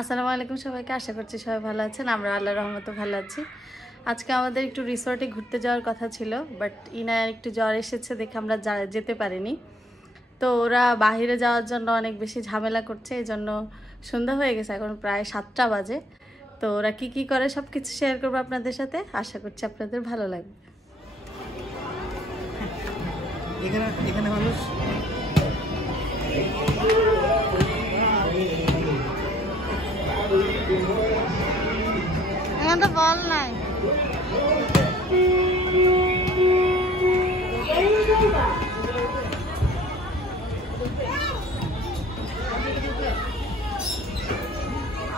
আসসালামু আলাইকুম সবাইকে, আশা করছি সবাই ভালো আছেন। আমরা আল্লাহর রহমতে ভালো আছি। আজকে আমাদের একটু রিসর্টে ঘুরতে যাওয়ার কথা ছিল, বাট ইনার একটু জ্বর এসেছে দেখে আমরা যেতে পারিনি। তো ওরা বাহিরে যাওয়ার জন্য অনেক বেশি ঝামেলা করছে, এই জন্য সন্ধ্যা হয়ে গেছে, এখন প্রায় 7টা বাজে। তো ওরা কি করে সব কিছু শেয়ার করবো আপনাদের সাথে, আশা করছি আপনাদের ভালো লাগবে। এখানে মানুষ এখন তো বল নাই।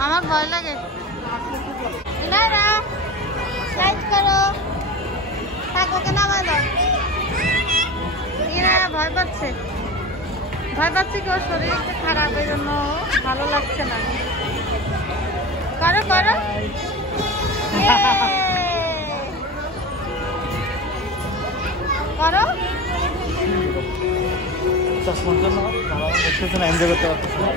আমার ভয় লাগে। ভয় পাচ্ছে কি, ওর শরীর একটু খারাপ, এই জন্য ভালো লাগছে না। করো করো করো। চশমার জন্য দেখতেছে না, এনজয় করতে পারতেছে না।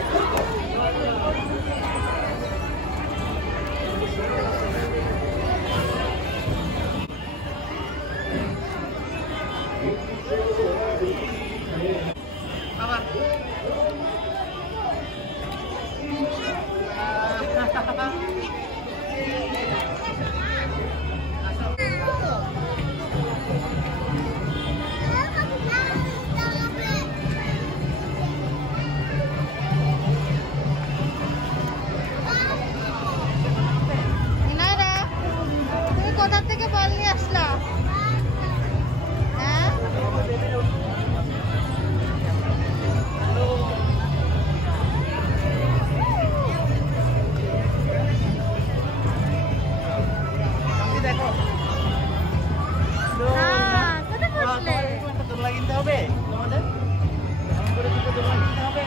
কোথা থেকে বল নিয়ে আসলা? হ্যাঁ, দোলনা কিনতে হবে তোমাদের, এমন করে দুটো দোলনা কিনতে হবে।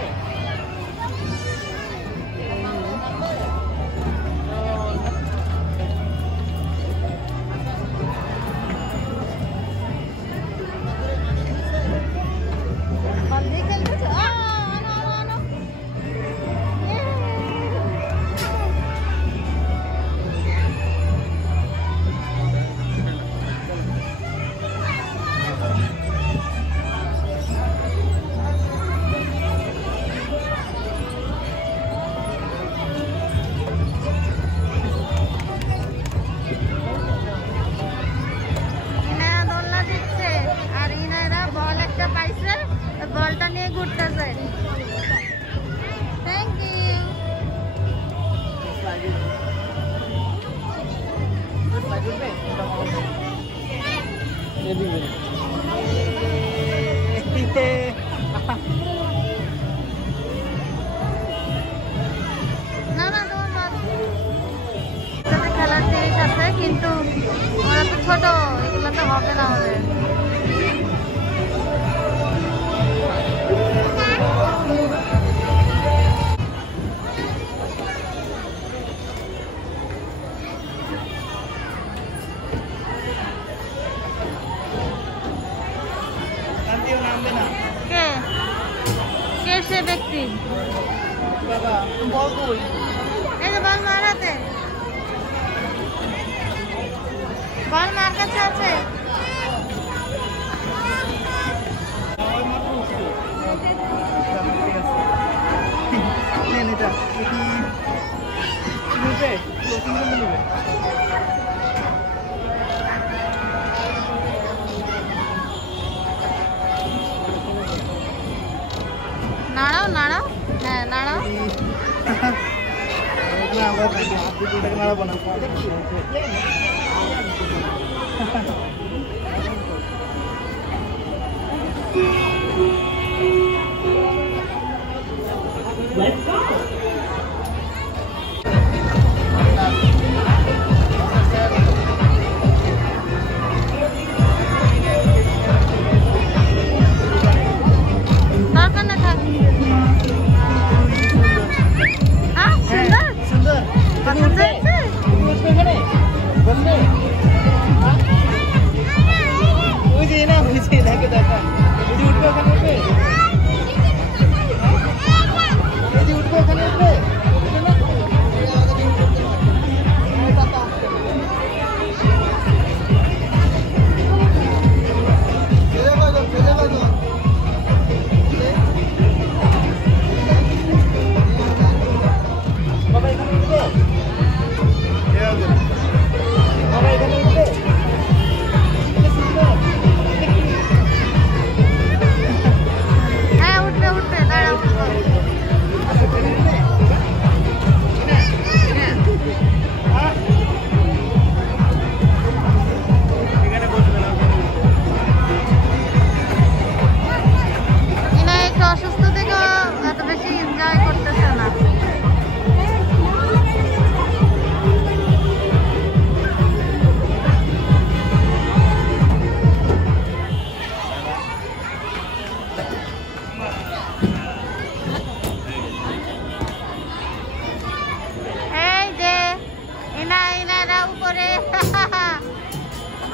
বলটা নিয়ে ঘুরতেছে। Thank you. না না, তোমার খেলার জিনিস আছে, কিন্তু ওরা তো ছোট, এগুলো তো হবে না আমাদের। কে সে ব্যক্তি? এই যে বল মার হাতে, বল মার কাছে আছে। নাড়াও নাড়াও, হ্যাঁ নাড়াও। নাড়াবো না। Let's go. ওই যে না, ওই যে দেখো দেখো, উঠবে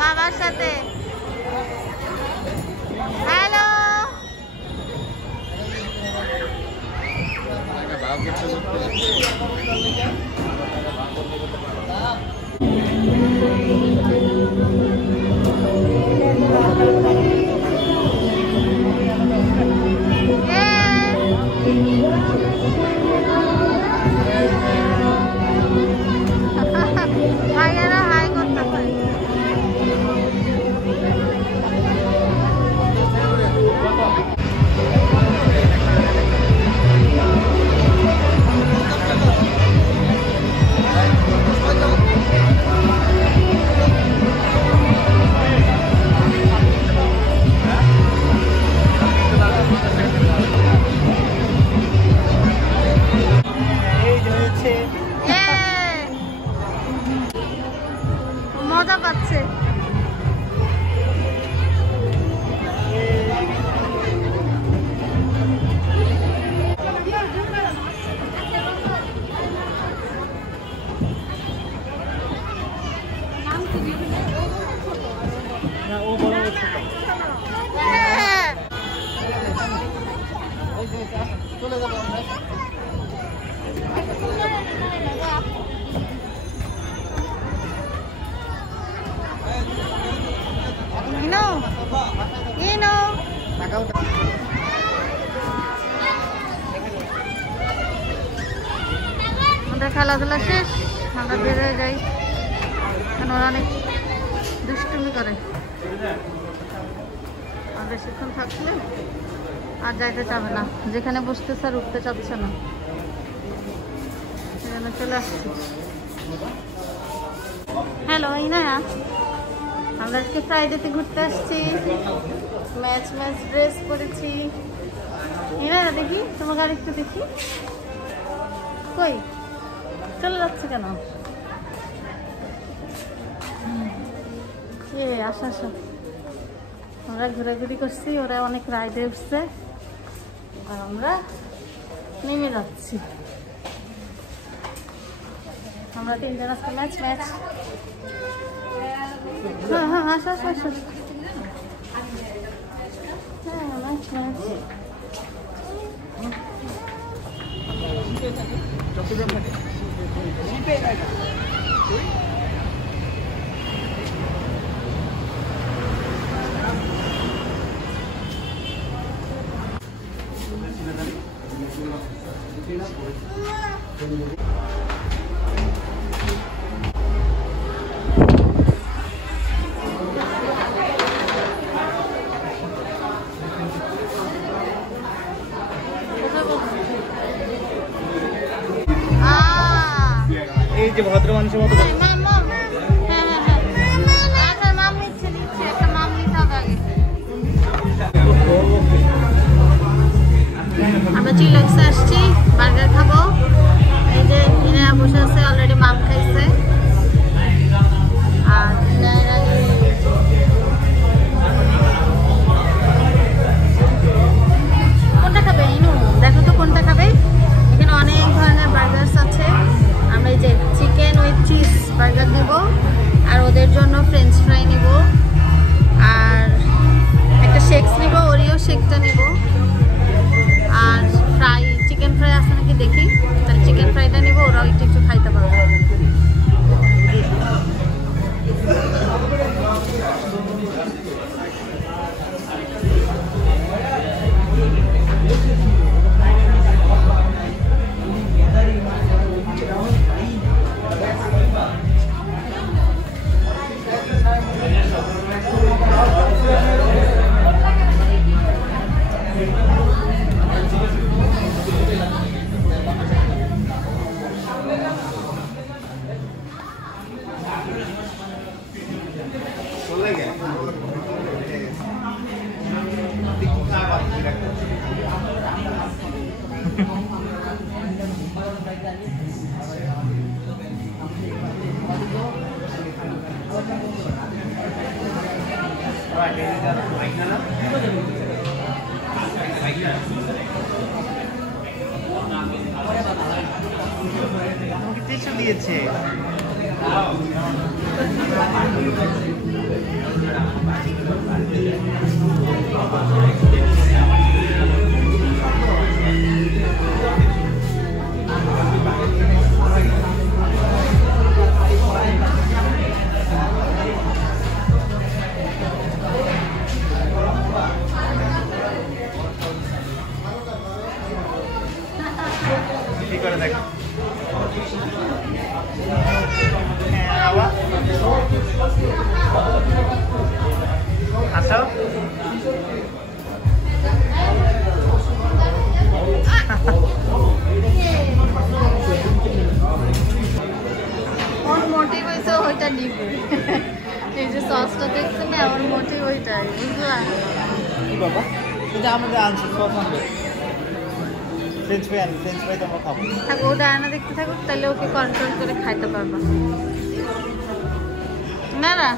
বাবার সাথে। হ্যালো ভাইয়ারা হাই করতে পারে। মজা পাচ্ছে। চলে যাবো আমরা। আমাদের খেলাধুলা শেষ, আমরা বের হয়ে যাই, কারণ ওরা অনেক দুষ্টুমি করে। আর বেশিক্ষণ থাকলে আর যাইতে চাবে না, যেখানে বসতে স্যার উঠতে চাচ্ছে না, সেখানে চলে আসছি। হ্যালো ইনায়া, আমরা আজকে ফ্রাইডেতে ঘুরতে আসছি, ম্যাচ ড্রেস পরেছি। ইনায়া দেখি তোমাকে আর একটু দেখি, কই চলে যাচ্ছে কেন? আসা আসা, আমরা ঘোরাঘুরি করছি, ওরা অনেক রাইডে উঠছে আর আমরা নেমে যাচ্ছি। আমরা তিনজন আজকে ম্যাচ। হ্যাঁ আসা আসা আসা, হ্যাঁ ম্যাচ। এই যে ভদ্র মানুষের মতো আমরা চিলক্সে আসছি, বার্গার খাবো। এই যে ইনায়া বসে আছে, অলরেডি মাম খাইছে। আর কোনটা খাবে ইনু? দেখো তো কোনটা খাবে। এখানে অনেক ধরনের বার্গার্স আছে। আমরা এই যে চিকেন উইথ চিজ বার্গার দিব, আর ওদের জন্য ফ্রেঞ্চ ফ্রাই নিব, আর একটা শেকস নিব, ওরিও শেকটা নিব, আর ফ্রাই চিকেন ফ্রাই আছে নাকি দেখি, তাহলে চিকেন ফ্রাইটা নিব, ওরাও একটু একটু খাইতে পারবে। দিয়েছে আসো ওর মোটিভ হয়েছে ওইটা নিব এই যে সসটা দেখছেন না ওর মোটিভ ওইটাই বুঝলা কি বাবা এটা আমাদের আনছি সস আনবে ফ্রেঞ্চ ফ্রাই তো আমরা খাবো থাকো ও ডায়না দেখতে থাকুক তাহলে ওকে কন্ট্রোল করে খাইতে পারবা না না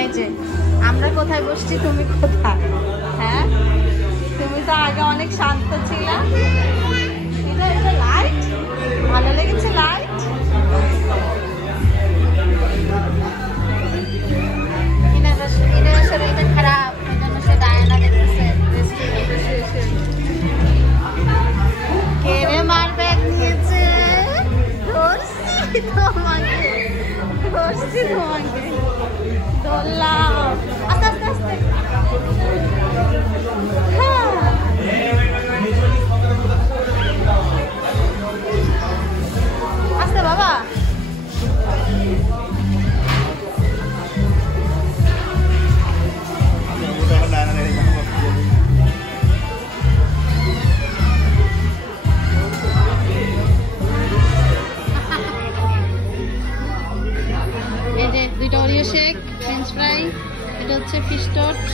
এই যে আমরা কোথায় বসছি তুমি কোথায় হ্যাঁ তুমি তো আগে অনেক শান্ত ছিলা এটা এটা লাইট ভালো লেগেছে লাইট শরীরটা খারাপ এই জন্য সে ডায়না দেখতেছে কেড়ে মার ব্যাগ নিয়েছে ধরছি তোমাকে ধরলাম আস্তে আস্তে আস্তে আস্তে বাবা দুইটা ওরিও শেক ফ্রেঞ্চ ফ্রাই এটা হচ্ছে ফিশ টোস্ট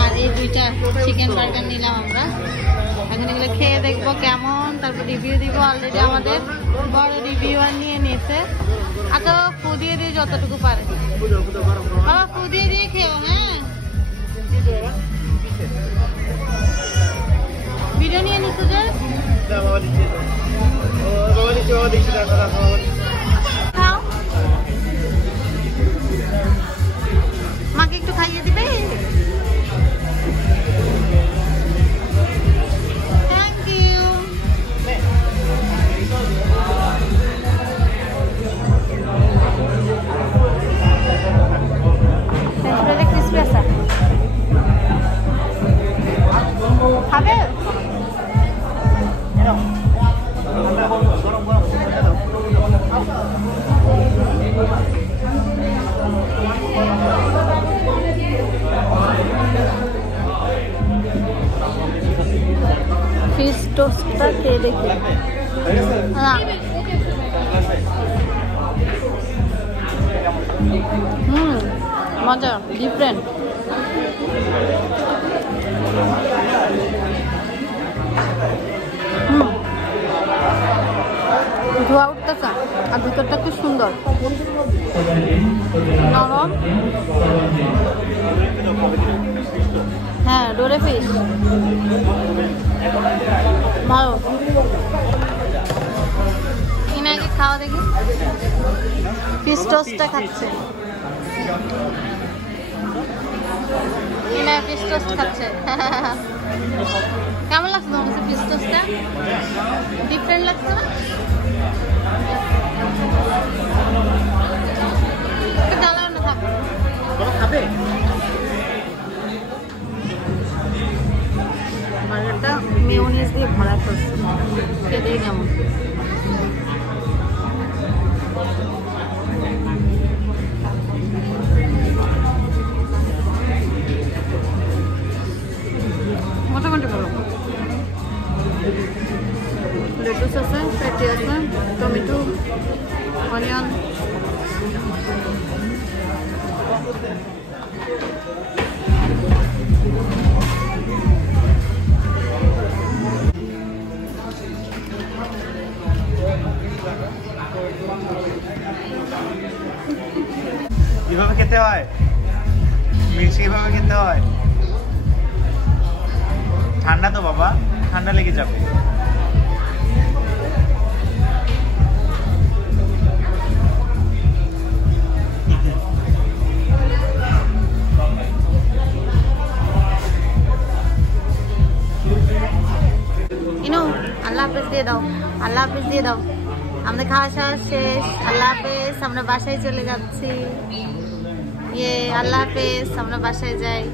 আর এই দুইটা চিকেন বার্গার নিলাম আমরা এখন এগুলো খেয়ে দেখবো কেমন তারপর রিভিউ দিব অলরেডি আমাদের বড় রিভিউয়ার নিয়ে নিয়েছে আচ্ছা ফু দিয়ে দিয়ে যতটুকু পারে বাবা ফু দিয়ে দিয়ে খেও হ্যাঁ ভিডিও নিয়ে নিচ্ছ যে খাও মাকে একটু খাইয়ে দিবে থ্যাংক ইউ ক্রিসপি আছে খাবে ফিশ টোস্টটা খেয়ে দেখি না মজা ডিফারেন্ট ধোয়া উঠতেছে আর ভিতরটা খুব সুন্দর নরম হ্যাঁ ডোরে ফিশ ভালো ইনাকে খাওয়া দেখি ফিশ টোস্টটা খাচ্ছে ইনা ফিশ টোস্ট খাচ্ছে কেমন লাগছে তোমার কাছে ফিশ টোস্টটা ডিফারেন্ট লাগছে না একটু ডালাও না থাক খাবে বার্গারটা মেয়োনিজ দিয়ে ভরা করছে খেতে কেমন মোটামুটি ভালো লেটুস আছে প্যাটি আছে টমেটো অনিয়ন কিভাবে খেতে হয় মির্চি কিভাবে খেতে হয় ঠান্ডা তো বাবা, ঠান্ডা লেগে যাবে। ইনো আল্লাহ হাফেজ দিয়ে দাও, আল্লাহ হাফেজ দিয়ে দাও। আমাদের খাওয়া খাওয়া শেষ, আল্লাহ হাফেজ, আমরা বাসায় চলে যাচ্ছি। ইয়ে আল্লাহ হাফেজ, আমরা বাসায় যাই।